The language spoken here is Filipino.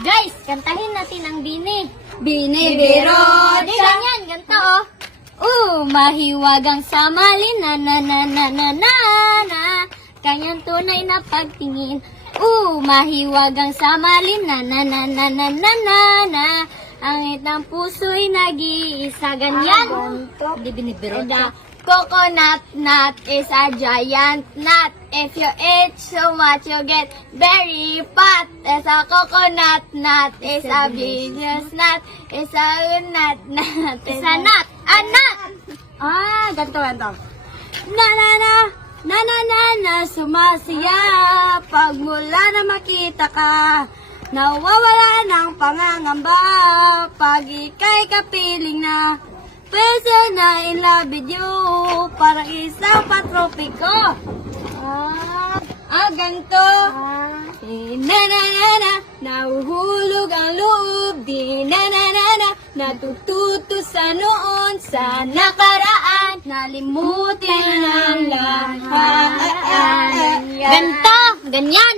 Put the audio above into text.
Guys, kantahin natin ang Bini. Binibiro. Di ganyan, ganito oh. Mahiwagang samalin na na na na na na na. Kanyang tunay na pagtingin. Mahiwagang samalin na na na na na na na na. Ang itang puso'y nag-iisa. Ganyan. Di binibiro. The coconut nut is a giant nut. If you eat so much, you get very fat. As a coconut nut is a business nut. Is a nut nut. Is a nut. A nut. Ganito. Na na na. Na na na na. Sumasaya. Pagmula na makita ka. Nawawala ng pangangamba. Pag ika'y kapiling na. Person na in love with you. Parang isang patropiko. Ganito. Na na na na. Nahuhulog ang loob. Di na na na na. Natututo sa noon. Sa nakaraan. Nalimutin ang lahat. Ganito. Ganyan.